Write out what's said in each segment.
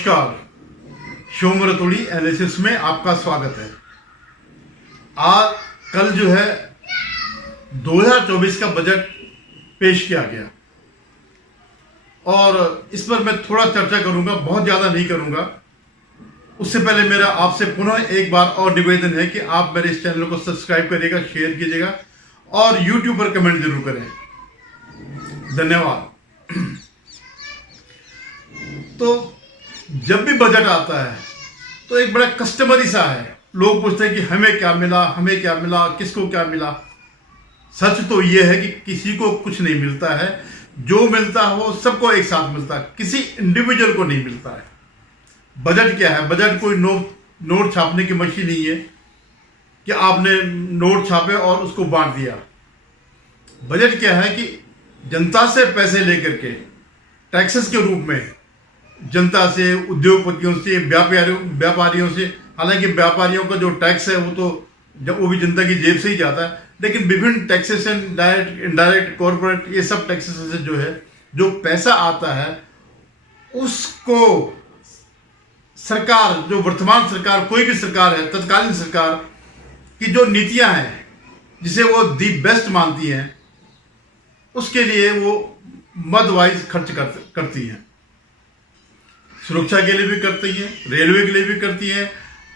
नमस्कार, शोम रतोड़ी एनालिसिस में आपका स्वागत है। आज कल जो है 2024 का बजट पेश किया गया और इस पर मैं थोड़ा चर्चा करूंगा, बहुत ज़्यादा नहीं करूंगा। उससे पहले मेरा आपसे पुनः एक बार और निवेदन है कि आप मेरे इस चैनल को सब्सक्राइब करिएगा, शेयर कीजिएगा और यूट्यूब पर कमेंट जरूर करें। धन्यवाद। तो जब भी बजट आता है तो एक बड़ा कस्टमरी सा है। लोग पूछते हैं कि हमें क्या मिला, हमें क्या मिला, किसको क्या मिला। सच तो यह है कि किसी को कुछ नहीं मिलता है। जो मिलता है वो सबको एक साथ मिलता है, किसी इंडिविजुअल को नहीं मिलता है। बजट क्या है? बजट कोई नोट छापने की मशीन नहीं है कि आपने नोट छापे और उसको बांट दिया। बजट क्या है कि जनता से पैसे लेकर के टैक्सेस के रूप में जनता से, उद्योगपतियों से, व्यापारियों से, हालांकि व्यापारियों का जो टैक्स है वो भी जनता की जेब से ही जाता है, लेकिन विभिन्न टैक्सेशन, डायरेक्ट, इनडायरेक्ट, कॉर्पोरेट, ये सब टैक्सेशन से जो है जो पैसा आता है उसको सरकार, जो वर्तमान सरकार, कोई भी सरकार है, तत्कालीन सरकार की जो नीतियां हैं जिसे वो दी बेस्ट मानती हैं, उसके लिए वो मद वाइज खर्च करती हैं। सुरक्षा के लिए भी करती हैं, रेलवे के लिए भी करती हैं,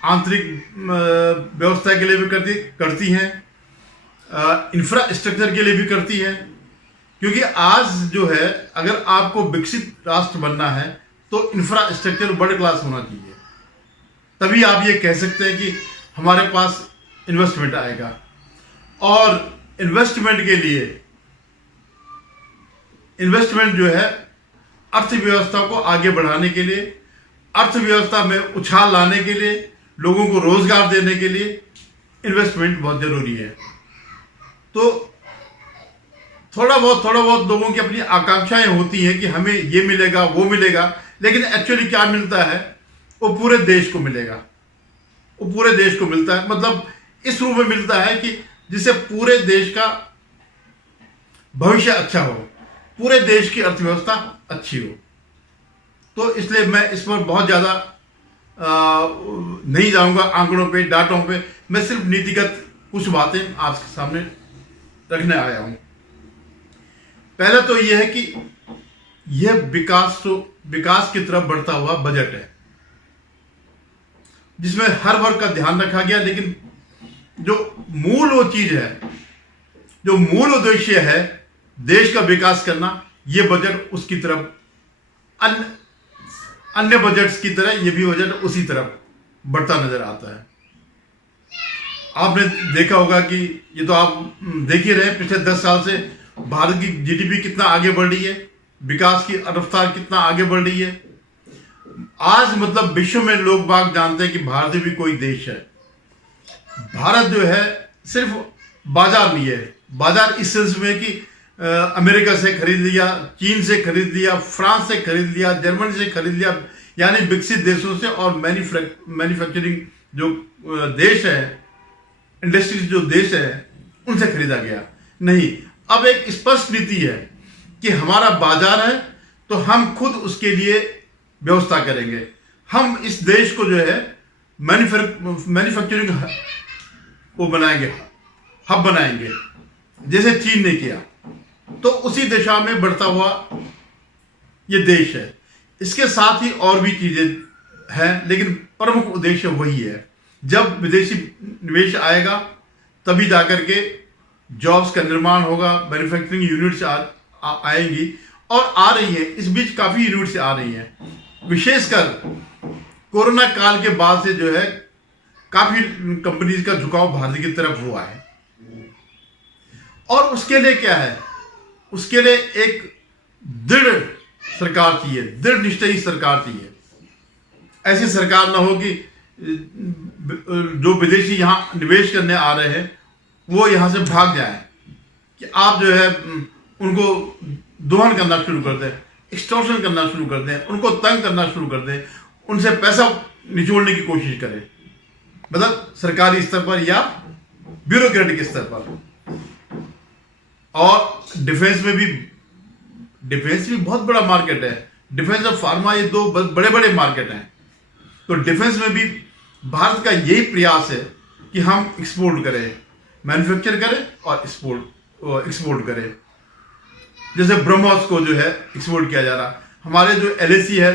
आंतरिक व्यवस्था के लिए भी करती हैं, इंफ्रास्ट्रक्चर के लिए भी करती हैं। क्योंकि आज जो है अगर आपको विकसित राष्ट्र बनना है तो इंफ्रास्ट्रक्चर वर्ल्ड क्लास होना चाहिए, तभी आप ये कह सकते हैं कि हमारे पास इन्वेस्टमेंट आएगा। और इन्वेस्टमेंट के लिए, इन्वेस्टमेंट जो है अर्थव्यवस्था को आगे बढ़ाने के लिए, अर्थव्यवस्था में उछाल लाने के लिए, लोगों को रोजगार देने के लिए इन्वेस्टमेंट बहुत जरूरी है। तो थोड़ा बहुत लोगों की अपनी आकांक्षाएं होती हैं कि हमें ये मिलेगा, वो मिलेगा, लेकिन एक्चुअली क्या मिलता है वो पूरे देश को मिलेगा। वो पूरे देश को मिलता है, मतलब इस रूप में मिलता है कि जिससे पूरे देश का भविष्य अच्छा हो, पूरे देश की अर्थव्यवस्था अच्छी हो। तो इसलिए मैं इस पर बहुत ज़्यादा नहीं जाऊंगा आंकड़ों पे, डाटों पे। मैं सिर्फ नीतिगत कुछ बातें आपके सामने रखने आया हूं। पहला तो यह है कि यह विकास की तरफ बढ़ता हुआ बजट है जिसमें हर वर्ग का ध्यान रखा गया, लेकिन जो मूल वो चीज है, जो मूल उद्देश्य है देश का विकास करना, ये बजट उसकी तरफ, अन्य बजट्स की तरह ये भी बजट उसी तरफ बढ़ता नजर आता है। आपने देखा होगा कि ये तो आप देख ही रहे हैं, पिछले 10 साल से भारत की जीडीपी कितना आगे बढ़ रही है, विकास की रफ्तार कितना आगे बढ़ रही है। आज मतलब विश्व में लोग बाग जानते हैं कि भारत भी कोई देश है। भारत जो है सिर्फ बाजार नहीं है। बाजार इस सेंस में कि अमेरिका से खरीद लिया, चीन से खरीद लिया, फ्रांस से खरीद लिया, जर्मनी से खरीद लिया, यानी विकसित देशों से, और मैन्युफैक्चरिंग जो देश है, इंडस्ट्रीज जो देश है, उनसे खरीदा गया नहीं। अब एक स्पष्ट नीति है कि हमारा बाजार है तो हम खुद उसके लिए व्यवस्था करेंगे। हम इस देश को जो है मैन्युफैक्चरिंग वो बनाएंगे, हब बनाएंगे, जैसे चीन ने किया। तो उसी दिशा में बढ़ता हुआ ये देश है। इसके साथ ही और भी चीजें हैं, लेकिन प्रमुख उद्देश्य वही है। जब विदेशी निवेश आएगा तभी जाकर के जॉब्स का निर्माण होगा, मैन्युफैक्चरिंग यूनिट्स आएंगी, और आ रही है। इस बीच काफी यूनिट्स आ रही हैं। विशेषकर कोरोना काल के बाद से जो है काफी कंपनीज का झुकाव भारत की तरफ हुआ है। और उसके लिए क्या है? उसके लिए एक दृढ़ सरकार चाहिए, दृढ़ निश्चयी सरकार चाहिए। ऐसी सरकार ना हो कि जो विदेशी यहां निवेश करने आ रहे हैं वो यहां से भाग जाएं, कि आप जो है उनको दोहन करना शुरू कर दें, एक्सटॉर्शन करना शुरू कर दें, उनको तंग करना शुरू कर दें, उनसे पैसा निचोड़ने की कोशिश करें, मतलब सरकारी स्तर पर या ब्यूरोक्रेटिक स्तर पर। और डिफेंस में भी, डिफेंस भी बहुत बड़ा मार्केट है। डिफेंस और फार्मा, ये दो बड़े बड़े मार्केट हैं। तो डिफेंस में भी भारत का यही प्रयास है कि हम एक्सपोर्ट करें, मैन्युफैक्चर करें और एक्सपोर्ट करें। जैसे ब्रह्मोस को जो है एक्सपोर्ट किया जा रहा, हमारे जो LAC है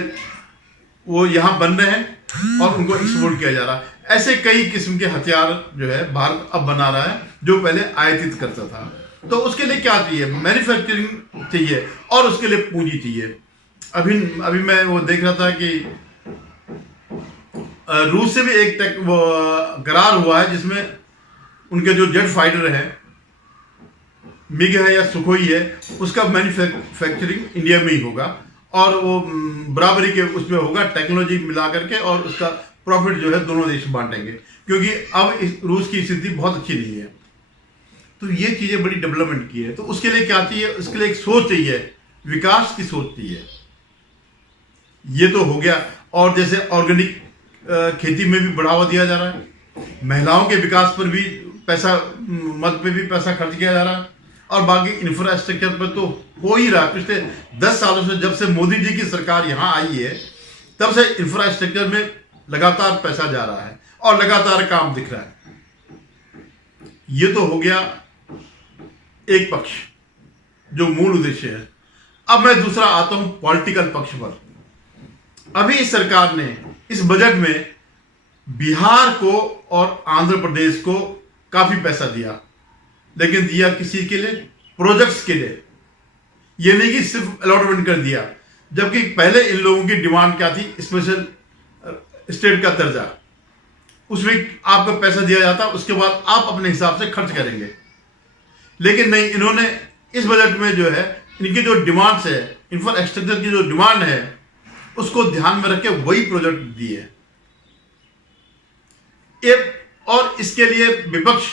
वो यहाँ बन रहे हैं और उनको एक्सपोर्ट किया जा रहा। ऐसे कई किस्म के हथियार जो है भारत अब बना रहा है, जो पहले आयातित करता था। तो उसके लिए क्या चाहिए? मैन्युफैक्चरिंग चाहिए और उसके लिए पूंजी चाहिए। अभी मैं वो देख रहा था कि रूस से भी एक वो करार हुआ है जिसमें उनके जो जेट फाइटर है, मिग है या सुखोई है, उसका मैन्युफैक्चरिंग इंडिया में ही होगा और वो बराबरी के उसमें होगा, टेक्नोलॉजी मिला करके, और उसका प्रॉफिट जो है दोनों देश बांटेंगे, क्योंकि अब रूस की स्थिति बहुत अच्छी नहीं है। तो ये चीजें बड़ी डेवलपमेंट की है। तो उसके लिए क्या चाहिए? उसके लिए एक सोच चाहिए, विकास की सोच चाहिए। ये तो हो गया। और जैसे ऑर्गेनिक खेती में भी बढ़ावा दिया जा रहा है, महिलाओं के विकास पर भी पैसा, मद पे भी पैसा खर्च किया जा रहा है, और बाकी इंफ्रास्ट्रक्चर पर तो हो ही रहा है। पिछले 10 सालों से, जब से मोदी जी की सरकार यहाँ आई है, तब से इंफ्रास्ट्रक्चर में लगातार पैसा जा रहा है और लगातार काम दिख रहा है। ये तो हो गया एक पक्ष जो मूल उद्देश्य है। अब मैं दूसरा आता हूं पॉलिटिकल पक्ष पर। अभी इस सरकार ने इस बजट में बिहार को और आंध्र प्रदेश को काफी पैसा दिया, लेकिन दिया किसी के लिए? प्रोजेक्ट्स के लिए। ये नहीं कि सिर्फ अलॉटमेंट कर दिया, जबकि पहले इन लोगों की डिमांड क्या थी? स्पेशल स्टेट का दर्जा। उसमें आपको पैसा दिया जाता, उसके बाद आप अपने हिसाब से खर्च करेंगे। लेकिन नहीं, इन्होंने इस बजट में जो है इनकी जो डिमांड्स है, इंफ्रास्ट्रक्चर की जो डिमांड है, उसको ध्यान में रख के वही प्रोजेक्ट दिए। और इसके लिए विपक्ष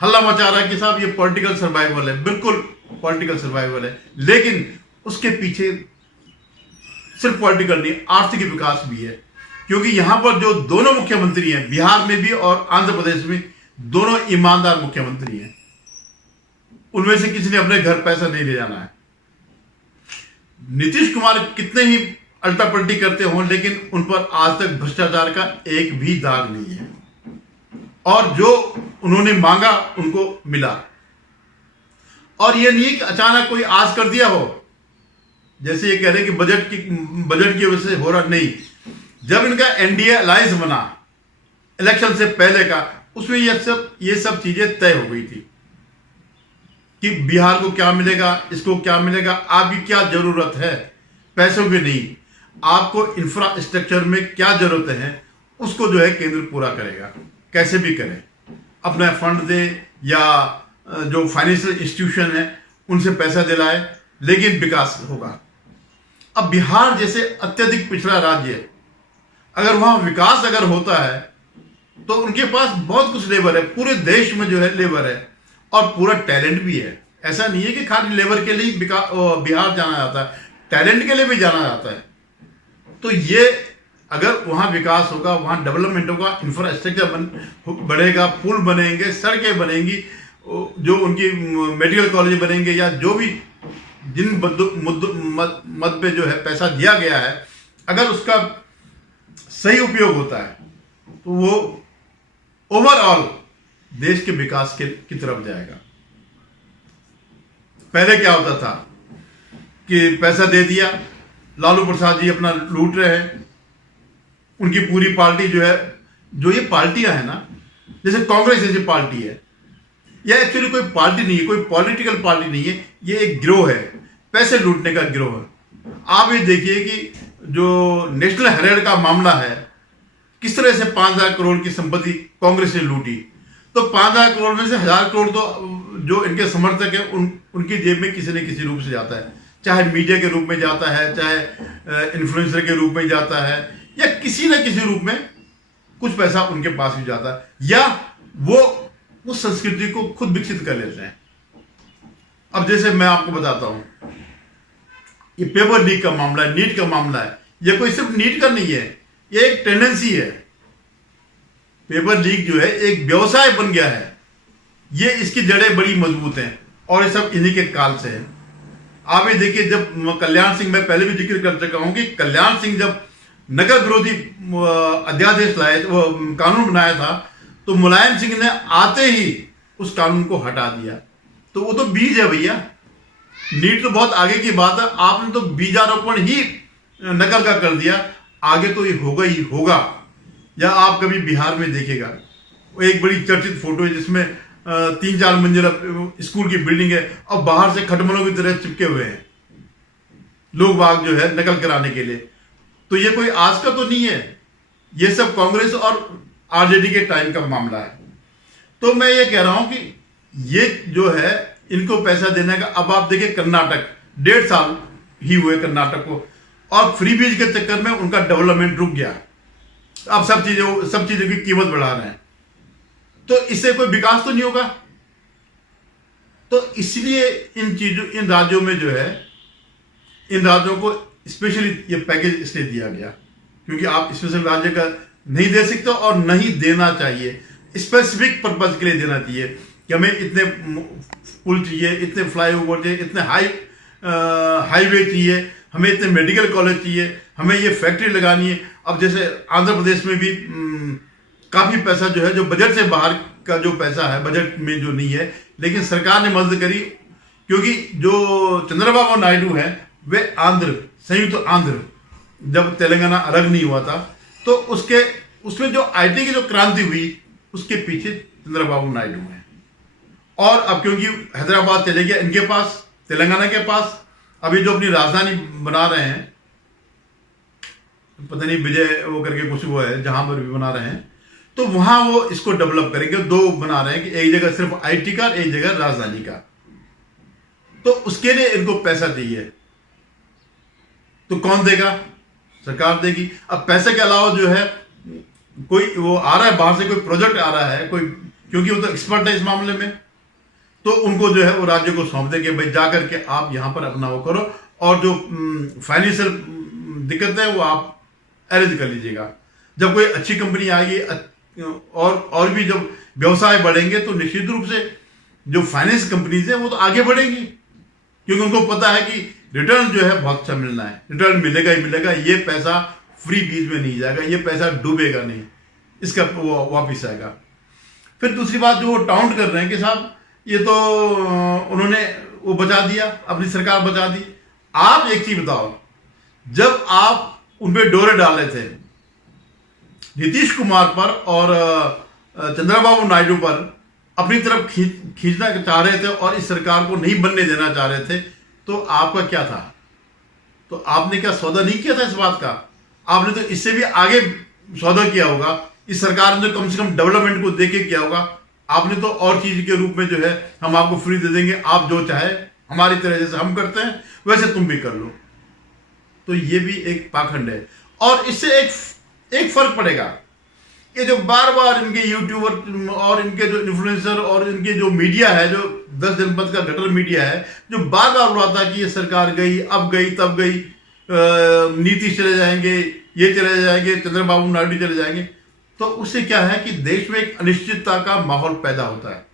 हल्ला मचा रहा है कि साहब ये पॉलिटिकल सर्वाइवल है। बिल्कुल पॉलिटिकल सर्वाइवल है, लेकिन उसके पीछे सिर्फ पॉलिटिकल नहीं, आर्थिक विकास भी है। क्योंकि यहां पर जो दोनों मुख्यमंत्री हैं, बिहार में भी और आंध्र प्रदेश में, दोनों ईमानदार मुख्यमंत्री हैं। उनमें से किसी ने अपने घर पैसा नहीं ले जाना है। नीतीश कुमार कितने ही अल्टा पल्टी करते हों, लेकिन उन पर आज तक भ्रष्टाचार का एक भी दाग नहीं है, और जो उन्होंने मांगा उनको मिला। और ये नहीं कि अचानक कोई आज कर दिया हो, जैसे ये कह रहे हैं कि बजट की वजह से हो रहा। नहीं, जब इनका एनडीए अलायंस बना इलेक्शन से पहले का, उसमें ये सब चीजें तय हो गई थी कि बिहार को क्या मिलेगा, इसको क्या मिलेगा, आपकी क्या जरूरत है, पैसों की नहीं, आपको इंफ्रास्ट्रक्चर में क्या जरूरत है, उसको जो है केंद्र पूरा करेगा। कैसे भी करे, अपना फंड दे या जो फाइनेंशियल इंस्टीट्यूशन है उनसे पैसा दिलाए, लेकिन विकास होगा। अब बिहार जैसे अत्यधिक पिछड़ा राज्य है, अगर वहां विकास अगर होता है तो उनके पास बहुत कुछ लेबर है, पूरे देश में जो है लेबर है और पूरा टैलेंट भी है। ऐसा नहीं है कि खाली लेबर के लिए बिहार जाना जाता है, टैलेंट के लिए भी जाना जाता है। तो ये अगर वहां विकास होगा, वहां डेवलपमेंट होगा, इंफ्रास्ट्रक्चर बढ़ेगा, पुल बनेंगे, सड़कें बनेंगी, जो उनकी मेडिकल कॉलेज बनेंगे, या जो भी जिन मद पे जो है पैसा दिया गया है, अगर उसका सही उपयोग होता है तो वो ओवरऑल देश के विकास की तरफ जाएगा। पहले क्या होता था कि पैसा दे दिया, लालू प्रसाद जी अपना लूट रहे हैं, उनकी पूरी पार्टी जो है, जो ये पार्टियां है ना, जैसे कांग्रेस जैसी पार्टी है, यह एक्चुअली कोई पार्टी नहीं है, कोई पॉलिटिकल पार्टी नहीं है, ये एक गिरोह है, पैसे लूटने का गिरोह है। आप ये देखिए कि जो नेशनल हेराल्ड का मामला है, किस तरह से 5,000 करोड़ की संपत्ति कांग्रेस ने लूटी। तो 5,000 करोड़ में से 1,000 करोड़ तो जो इनके समर्थक है उनकी जेब में किसी न किसी रूप से जाता है, चाहे मीडिया के रूप में जाता है, चाहे इन्फ्लुएंसर के रूप में जाता है, या किसी न किसी रूप में कुछ पैसा उनके पास भी जाता है, या वो उस संस्कृति को खुद विकसित कर लेते हैं। अब जैसे मैं आपको बताता हूं, ये पेपर लीक का मामला है, नीट का मामला है। ये कोई सिर्फ नीट का नहीं है, ये एक टेंडेंसी है। पेपर लीक जो है एक व्यवसाय बन गया है, ये इसकी जड़ें बड़ी मजबूत हैं और ये सब इन्हीं के काल से है। आप ये देखिए, जब कल्याण सिंह, मैं पहले भी जिक्र कर चुका हूं कि कल्याण सिंह जब नगर विरोधी अध्यादेश लाए, वो कानून बनाया था, तो मुलायम सिंह ने आते ही उस कानून को हटा दिया। तो वो तो बीज है भैया, नीट तो बहुत आगे की बात है, आपने तो बीजारोपण ही नकल का कर दिया, आगे तो ये होगा ही होगा। या आप कभी बिहार में देखेगा, वो एक बड़ी चर्चित फोटो है जिसमें 3-4 मंजिला स्कूल की बिल्डिंग है और बाहर से खटमलों की तरह चिपके हुए हैं लोग बाग जो है नकल कराने के लिए। तो ये कोई आज का तो नहीं है, ये सब कांग्रेस और आरजेडी के टाइम का मामला है। तो मैं ये कह रहा हूं कि ये जो है इनको पैसा देने का, अब आप देखिए कर्नाटक 1.5 साल ही हुए कर्नाटक को, और फ्री बीज के चक्कर में उनका डेवलपमेंट रुक गया। अब सब चीजों की कीमत बढ़ा रहे हैं, तो इससे कोई विकास तो नहीं होगा। तो इसलिए इन राज्यों में जो है, इन राज्यों को स्पेशली ये पैकेज इसलिए दिया गया क्योंकि आप स्पेशल राज्य का नहीं दे सकते और नहीं देना चाहिए। स्पेसिफिक पर्पज के लिए देना चाहिए कि हमें इतने पुल चाहिए, इतने फ्लाईओवर चाहिए, इतने हाईवे चाहिए, हमें इतने मेडिकल कॉलेज चाहिए, हमें ये फैक्ट्री लगानी है। अब जैसे आंध्र प्रदेश में भी काफी पैसा जो है, जो बजट से बाहर का जो पैसा है, बजट में जो नहीं है, लेकिन सरकार ने मदद करी क्योंकि जो चंद्रबाबू नायडू है वे संयुक्त आंध्र, जब तेलंगाना अलग नहीं हुआ था, तो उसमें जो आईटी की जो क्रांति हुई उसके पीछे चंद्रबाबू नायडू है। और अब क्योंकि हैदराबाद चले गया इनके पास, तेलंगाना के पास, अभी जो अपनी राजधानी बना रहे हैं, पता नहीं विजय वो करके कुछ वो है, जहां पर भी बना रहे हैं, तो वहां वो इसको डेवलप करेंगे। 2 बना रहे हैं कि एक जगह सिर्फ आईटी का, एक जगह राजधानी का। तो उसके लिए इनको पैसा चाहिए, तो कौन देगा? सरकार देगी। अब पैसे के अलावा जो है कोई वो आ रहा है बाहर से, कोई प्रोजेक्ट आ रहा है कोई, क्योंकि वो तो एक्सपर्ट है इस मामले में, तो उनको जो है वो राज्य को सौंप देंगे, भाई जा करके आप यहां पर अपना वो करो, और जो फाइनेंशियल दिक्कत है वो आप अरेंज कर लीजिएगा। जब कोई अच्छी कंपनी आएगी और भी जब व्यवसाय बढ़ेंगे तो निश्चित रूप से जो फाइनेंस कंपनीज है वो तो आगे बढ़ेंगी, क्योंकि उनको पता है कि रिटर्न जो है बहुत अच्छा मिलना है, रिटर्न मिलेगा ही मिलेगा, ये पैसा फ्री बीज में नहीं जाएगा, ये पैसा डूबेगा नहीं, इसका वो वापिस आएगा। फिर दूसरी बात जो वो टाउंट कर रहे हैं कि साहब ये तो उन्होंने वो बचा दिया, अपनी सरकार बचा दी। आप एक चीज बताओ, जब आप उनपे डोरे डाले थे नीतीश कुमार पर और चंद्रबाबू नायडू पर, अपनी तरफ खींचना चाह रहे थे और इस सरकार को नहीं बनने देना चाह रहे थे, तो आपका क्या था? तो आपने क्या सौदा नहीं किया था इस बात का? आपने तो इससे भी आगे सौदा किया होगा। इस सरकार ने तो कम से कम डेवलपमेंट को देख के किया होगा। आपने तो और चीज के रूप में जो है हम आपको फ्री दे देंगे, आप जो चाहे हमारी तरह जैसे हम करते हैं वैसे तुम भी कर लो। तो ये भी एक पाखंड है। और इससे एक फर्क पड़ेगा, ये जो बार बार इनके यूट्यूबर और इनके जो इन्फ्लुएंसर और इनके जो मीडिया है, जो 10 जनपद का गटर मीडिया है, जो बार बार उड़ाता है कि ये सरकार गई, अब गई, तब गई, नीतीश चले जाएंगे, ये चले जाएंगे, चंद्रबाबू नायडू चले जाएंगे, तो उससे क्या है कि देश में एक अनिश्चितता का माहौल पैदा होता है।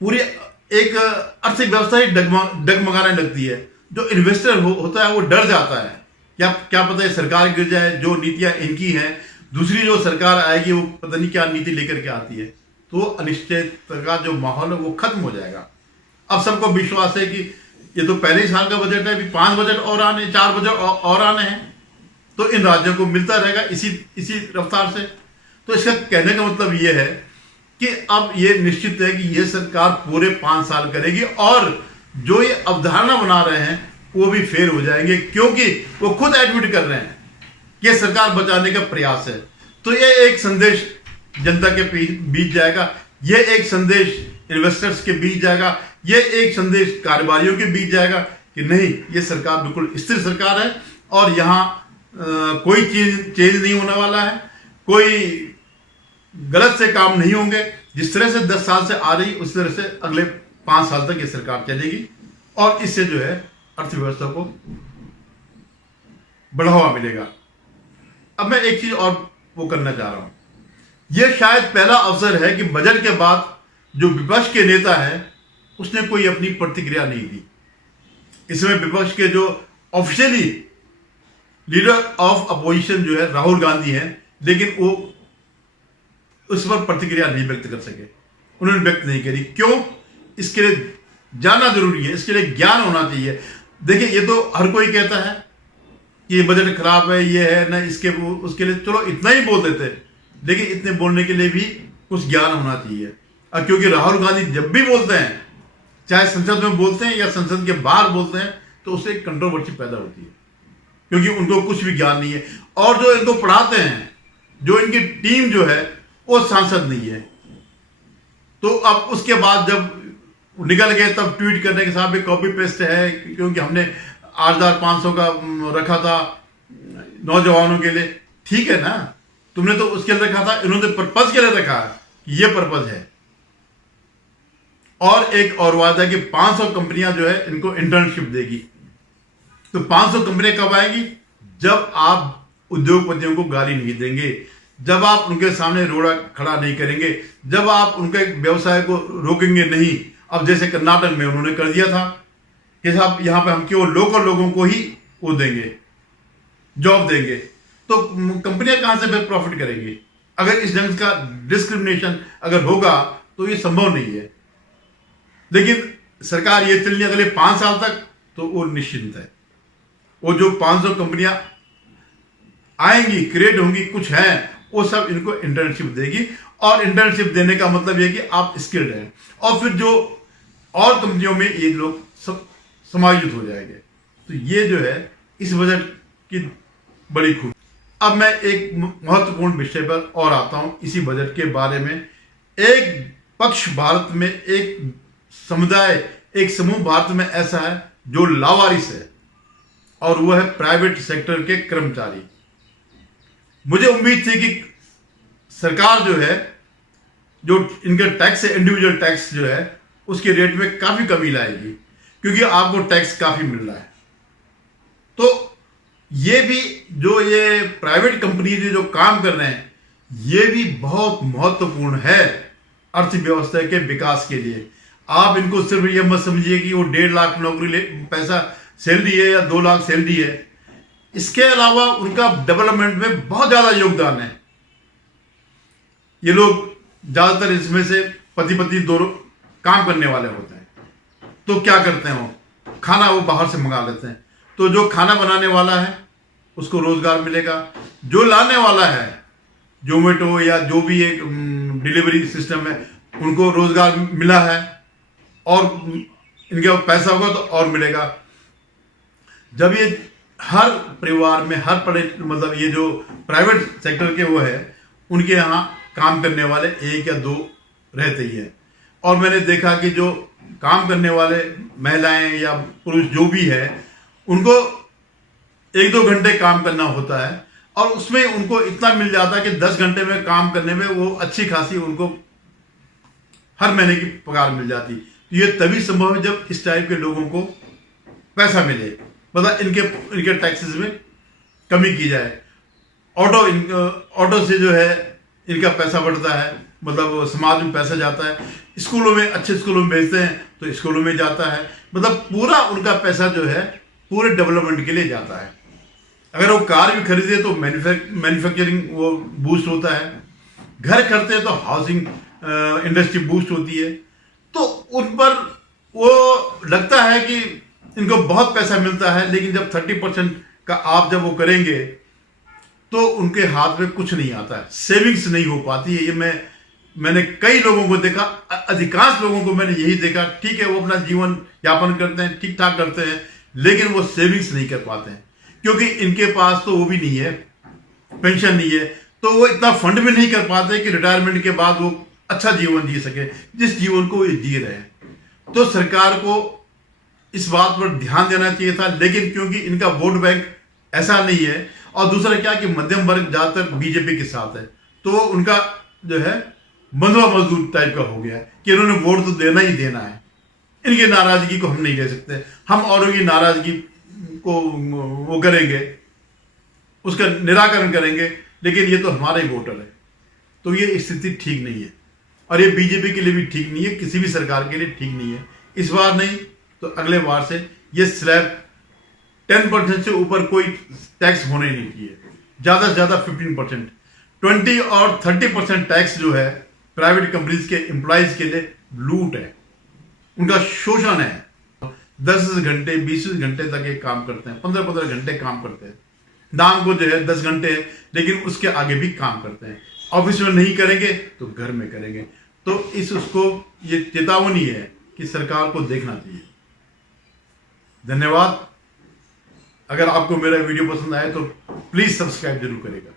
पूरी एक अर्थव्यवस्था ही डगमगाने लगती है। जो इन्वेस्टर होता है वो डर जाता है, क्या पता है सरकार गिर जाए, जो नीतियां इनकी हैं, दूसरी जो सरकार आएगी वो पता नहीं क्या नीति लेकर के आती है, तो अनिश्चितता का जो माहौल है वो खत्म हो जाएगा। अब सबको विश्वास है कि ये तो पहले ही साल का बजट है, अभी 5 बजट और आने, 4 बजट और आने हैं, तो इन राज्यों को मिलता रहेगा इसी रफ्तार से। तो इसका कहने का मतलब ये है कि अब ये निश्चित है कि ये सरकार पूरे 5 साल करेगी, और जो ये अवधारणा बना रहे हैं वो भी फेल हो जाएंगे, क्योंकि वो खुद एडमिट कर रहे हैं कि ये सरकार बचाने का प्रयास है। तो ये एक संदेश जनता के बीच जाएगा, ये एक संदेश इन्वेस्टर्स के बीच जाएगा, ये एक संदेश कारोबारियों के बीच जाएगा कि नहीं, ये सरकार बिल्कुल स्थिर सरकार है और यहाँ कोई चेंज नहीं होने वाला है, कोई गलत से काम नहीं होंगे। जिस तरह से 10 साल से आ रही उस तरह से अगले 5 साल तक ये सरकार चलेगी, और इससे जो है अर्थव्यवस्था को बढ़ावा मिलेगा। अब मैं एक चीज और वो करना चाह रहा हूं, यह शायद पहला अवसर है कि बजट के बाद जो विपक्ष के नेता हैं उसने कोई अपनी प्रतिक्रिया नहीं दी। इसमें विपक्ष के जो ऑफिशियली लीडर ऑफ अपोजिशन जो है राहुल गांधी हैं, लेकिन वो उस पर प्रतिक्रिया नहीं व्यक्त कर सके, उन्होंने व्यक्त नहीं करी। क्यों? इसके लिए जानना जरूरी है, इसके लिए ज्ञान होना चाहिए। देखिए, ये तो हर कोई कहता है कि ये बजट खराब है, ये है ना, इसके उसके लिए चलो इतना ही बोल देते, लेकिन इतने बोलने के लिए भी कुछ ज्ञान होना चाहिए। और क्योंकि राहुल गांधी जब भी बोलते हैं, चाहे संसद में बोलते हैं या संसद के बाहर बोलते हैं, तो उससे एक कंट्रोवर्सी पैदा होती है, क्योंकि उनको कुछ भी ज्ञान नहीं है। और जो इनको पढ़ाते हैं, जो इनकी टीम जो है, वो सांसद नहीं है। तो अब उसके बाद जब निकल गए तब ट्वीट करने के साथ भी कॉपी पेस्ट है, क्योंकि हमने 8,500 का रखा था नौजवानों के लिए। ठीक है ना, तुमने तो उसके लिए रखा था, इन्होंने पर्पज के लिए रखा है, ये पर्पज है। और एक और वादा कि 500 कंपनियां जो है इनको इंटर्नशिप देगी। तो 500 कंपनियां कब आएंगी? जब आप उद्योगपतियों को गाली नहीं देंगे, जब आप उनके सामने रोड़ा खड़ा नहीं करेंगे, जब आप उनके व्यवसाय को रोकेंगे नहीं। अब जैसे कर्नाटक में उन्होंने कर दिया था कि साहब यहां पे हम केवल लोकल लोगों को ही वो देंगे, जॉब देंगे, तो कंपनियां कहां से फिर प्रॉफिट करेंगी? अगर इस ढंग का डिस्क्रिमिनेशन अगर होगा तो ये संभव नहीं है। लेकिन सरकार ये चलनी अगले 5 साल तक, तो वो निश्चिंत है। वो जो 500 कंपनियां आएंगी, क्रिएट होंगी, कुछ हैं, वो सब इनको इंटर्नशिप देगी। और इंटर्नशिप देने का मतलब यह कि आप स्किल्ड हैं, और फिर जो और कंपनियों में ये लोग सब समायोजित हो जाएंगे। तो ये जो है इस बजट की बड़ी खूबी। अब मैं एक महत्वपूर्ण विषय पर और आता हूं इसी बजट के बारे में। एक पक्ष भारत में, एक समुदाय, एक समूह भारत में ऐसा है जो लावारिस है, और वह है प्राइवेट सेक्टर के कर्मचारी। मुझे उम्मीद थी कि सरकार जो है, जो इनका टैक्स है, इंडिविजुअल टैक्स जो है, उसके रेट में काफी कमी लाएगी, क्योंकि आपको टैक्स काफी मिल रहा है। तो ये भी जो ये प्राइवेट कंपनी जो काम कर रहे हैं, ये भी बहुत महत्वपूर्ण है अर्थव्यवस्था के विकास के लिए। आप इनको सिर्फ ये मत समझिए कि वो 1.5 लाख नौकरी पैसा सैलरी है या 2 लाख सैलरी है। इसके अलावा उनका डेवलपमेंट में बहुत ज्यादा योगदान है। ये लोग ज्यादातर इसमें से पति पत्नी दोनों काम करने वाले होते हैं। तो क्या करते हैं, वो खाना वो बाहर से मंगा लेते हैं। तो जो खाना बनाने वाला है उसको रोजगार मिलेगा, जो लाने वाला है जोमेटो या जो भी एक डिलीवरी सिस्टम है, उनको रोजगार मिला है, और इनके पैसा होगा तो और मिलेगा। जब ये हर परिवार में, हर पढ़े, मतलब ये जो प्राइवेट सेक्टर के वो है, उनके यहाँ काम करने वाले 1 या 2 रहते ही हैं। और मैंने देखा कि जो काम करने वाले महिलाएं या पुरुष जो भी है, उनको 1-2 घंटे काम करना होता है, और उसमें उनको इतना मिल जाता है कि 10 घंटे में काम करने में वो अच्छी खासी उनको हर महीने की पगार मिल जाती। तो ये तभी संभव है जब इस टाइप के लोगों को पैसा मिले, मतलब इनके टैक्सेस में कमी की जाए। ऑटो से जो है इनका पैसा बढ़ता है, मतलब समाज में पैसा जाता है। स्कूलों में, अच्छे स्कूलों में भेजते हैं तो स्कूलों में जाता है, मतलब पूरा उनका पैसा जो है पूरे डेवलपमेंट के लिए जाता है। अगर वो कार भी खरीदे तो मैन्युफैक्चरिंग वो बूस्ट होता है, घर करते हैं तो हाउसिंग इंडस्ट्री बूस्ट होती है। तो उन पर वो लगता है कि इनको बहुत पैसा मिलता है, लेकिन जब 30% का आप जब वो करेंगे तो उनके हाथ में कुछ नहीं आता है, सेविंग्स नहीं हो पाती है। ये मैंने कई लोगों को देखा, अधिकांश लोगों को मैंने यही देखा। ठीक है, वो अपना जीवन यापन करते हैं, ठीक ठाक करते हैं, लेकिन वो सेविंग्स नहीं कर पाते हैं, क्योंकि इनके पास तो वो भी नहीं है, पेंशन नहीं है, तो वो इतना फंड भी नहीं कर पाते कि रिटायरमेंट के बाद वो अच्छा जीवन जी सके, जिस जीवन को ये जी रहे हैं। तो सरकार को इस बात पर ध्यान देना चाहिए था, लेकिन क्योंकि इनका वोट बैंक ऐसा नहीं है, और दूसरा क्या कि मध्यम वर्ग ज्यादातर बीजेपी के साथ है, तो उनका जो है बंधुआ मजदूर टाइप का हो गया है कि इन्होंने वोट तो देना ही देना है। इनकी नाराजगी को हम नहीं ले सकते, हम औरों की नाराजगी को वो करेंगे, उसका निराकरण करेंगे, लेकिन ये तो हमारा ही वोटर है। तो ये स्थिति ठीक नहीं है, और ये बीजेपी के लिए भी ठीक नहीं है, किसी भी सरकार के लिए ठीक नहीं है। इस बार नहीं तो अगले बार से ये स्लैब 10% से ऊपर कोई टैक्स होने ही नहीं चाहिए, ज़्यादा से ज़्यादा 15%। 20 और 30% टैक्स जो है प्राइवेट कंपनीज के एम्प्लॉयज के लिए लूट है, उनका शोषण है। 10 घंटे 20 घंटे तक ये काम करते हैं, 15 घंटे काम करते हैं। नाम को जो है 10 घंटे है, लेकिन उसके आगे भी काम करते हैं। ऑफिस में नहीं करेंगे तो घर में करेंगे। तो उसको ये चेतावनी है कि सरकार को देखना चाहिए। धन्यवाद। अगर आपको मेरा वीडियो पसंद आए तो प्लीज सब्सक्राइब जरूर करेगा।